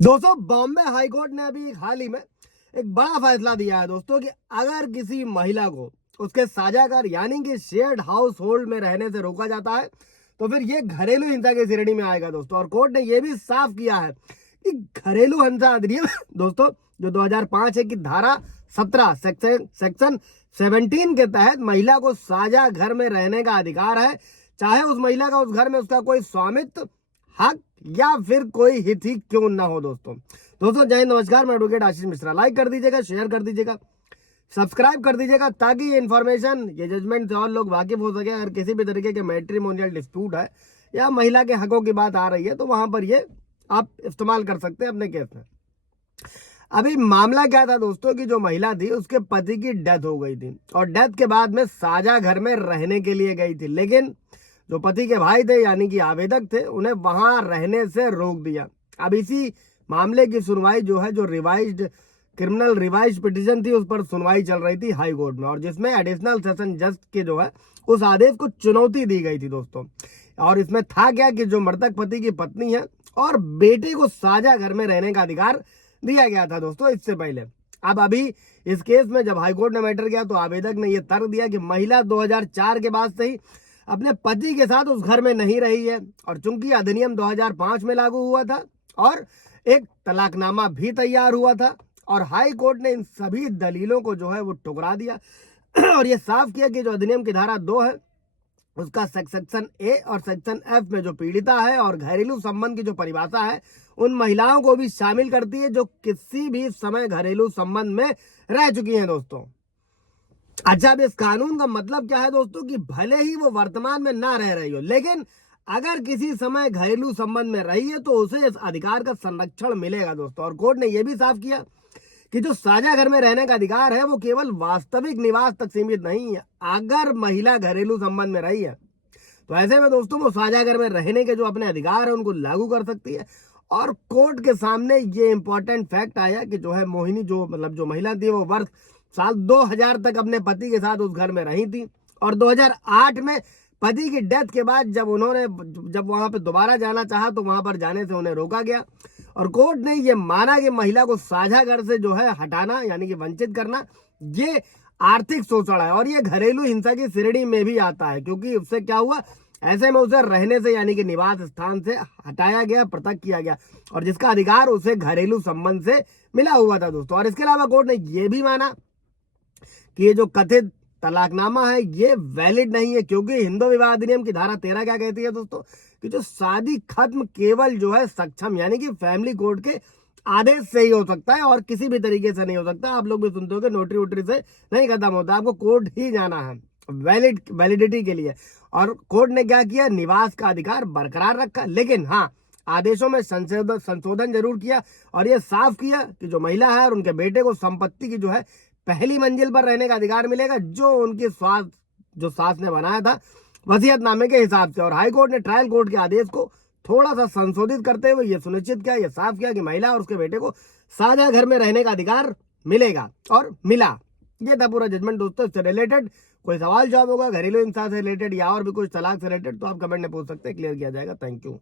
दोस्तों, Bombay high court ने अभी हाल ही में एक बड़ा फैसला दिया है दोस्तों कि अगर किसी महिला को उसके साझाकार यानी कि शेयर्ड हाउस होल्ड में रहने से रोका जाता है तो फिर ये घरेलू हिंसा की श्रेणी में आएगा दोस्तों। और कोर्ट ने यह भी साफ किया है कि घरेलू हिंसा अधिनियम दोस्तों जो 2005 है की धारा 17 सेक्शन 17 के तहत महिला को साझा घर में रहने का अधिकार है, चाहे उस महिला का उस घर में उसका कोई स्वामित्व, हक या फिर कोई हित ही क्यों ना हो। दोस्तों जय हिंद, नमस्कार। मैं एडवोकेट आशीष मिश्रा। लाइक कर दीजिएगा, शेयर कर दीजिएगा, सब्सक्राइब कर दीजिएगा ताकि ये इन्फॉर्मेशन, ये जजमेंट से और लोग वाकिफ हो सके। अगर किसी भी तरीके के मैट्रिमोनियल डिस्प्यूट है या महिला के हकों की बात आ रही है तो वहां पर ये आप इस्तेमाल कर सकते हैं अपने केस में। अभी मामला क्या था दोस्तों कि जो महिला थी उसके पति की डेथ हो गई थी और डेथ के बाद में साझा घर में रहने के लिए गई थी, लेकिन जो पति के भाई थे यानी कि आवेदक थे उन्हें वहां रहने से रोक दिया। अब इसी मामले की सुनवाई जो है, जो रिवाइज्ड क्रिमिनल रिवाइज पिटीशन थी, उस पर सुनवाई चल रही थी हाई कोर्ट में, और जिसमें एडिशनल सेशन जज के जो है उस आदेश को चुनौती दी गई थी दोस्तों। और इसमें था क्या कि जो मृतक पति की पत्नी है और बेटे को साझा घर में रहने का अधिकार दिया गया था दोस्तों इससे पहले। अब अभी इस केस में जब हाईकोर्ट ने मैटर किया तो आवेदक ने यह तर्क दिया कि महिला 2004 के बाद से ही अपने पति के साथ उस घर में नहीं रही है, और चूंकि अधिनियम 2005 में लागू हुआ था और एक तलाकनामा भी तैयार हुआ था, और हाई कोर्ट ने इन सभी दलीलों को जो है वो ठुकरा दिया और ये साफ किया कि जो अधिनियम की धारा 2 है उसका सेक्शन ए और सेक्शन एफ में जो पीड़िता है और घरेलू संबंध की जो परिभाषा है उन महिलाओं को भी शामिल करती है जो किसी भी समय घरेलू संबंध में रह चुकी हैं दोस्तों। अच्छा, अब इस कानून का मतलब क्या है दोस्तों कि भले ही वो वर्तमान में ना रह रही हो, लेकिन अगर किसी समय घरेलू संबंध में रही है तो उसे इस अधिकार का संरक्षण मिलेगा दोस्तों। और कोर्ट ने यह भी साफ किया कि जो साझा घर में रहने का अधिकार है वो केवल वास्तविक निवास तक सीमित नहीं है। अगर महिला घरेलू संबंध में रही है तो ऐसे में दोस्तों वो साझा घर में रहने के जो अपने अधिकार है उनको लागू कर सकती है। और कोर्ट के सामने ये इंपॉर्टेंट फैक्ट आया कि जो है मोहिनी, जो मतलब जो महिला थी, वो वर्ष साल 2000 तक अपने पति के साथ उस घर में रही थी, और 2008 में पति की डेथ के बाद जब वहां पे दोबारा जाना चाहा तो वहां पर जाने से उन्हें रोका गया, और कोर्ट ने ये माना कि महिला को साझा घर से जो है हटाना यानी कि वंचित करना ये आर्थिक शोषण है और ये घरेलू हिंसा की श्रेणी में भी आता है, क्योंकि उससे क्या हुआ, ऐसे में उसे रहने से यानी कि निवास स्थान से हटाया गया, पृथक किया गया, और जिसका अधिकार उसे घरेलू संबंध से मिला हुआ था दोस्तों। और इसके अलावा कोर्ट ने यह भी माना कि ये जो कथित तलाकनामा है ये वैलिड नहीं है, क्योंकि हिंदू विवाह अधिनियम की धारा 13 क्या कहती है दोस्तों कि जो शादी खत्म केवल जो है सक्षम यानी कि फैमिली कोर्ट के आदेश से ही हो सकता है और किसी भी तरीके से नहीं हो सकता। आप लोग भी सुनते हो कि नोटरी वोटरी से नहीं खत्म होता, आपको कोर्ट ही जाना है वैलिडिटी के लिए। और कोर्ट ने क्या किया, निवास का अधिकार बरकरार रखा, लेकिन हाँ आदेशों में संशोधन जरूर किया और ये साफ किया कि जो महिला है और उनके बेटे को संपत्ति की जो है पहली मंजिल पर रहने का अधिकार मिलेगा, जो उनकी सास ने बनाया था वसीयतनामे के हिसाब से। और हाई कोर्ट ने ट्रायल कोर्ट के आदेश को थोड़ा सा संशोधित करते हुए ये सुनिश्चित किया, ये साफ किया कि महिला और उसके बेटे को साझा घर में रहने का अधिकार मिलेगा, और मिला। ये था पूरा जजमेंट दोस्तों। इससे रिलेटेड कोई सवाल जवाब होगा घरेलू हिंसा से रिलेटेड या और भी कुछ तलाक से रिलेटेड तो आप कमेंट में पूछ सकते हैं, क्लियर किया जाएगा। Thank you.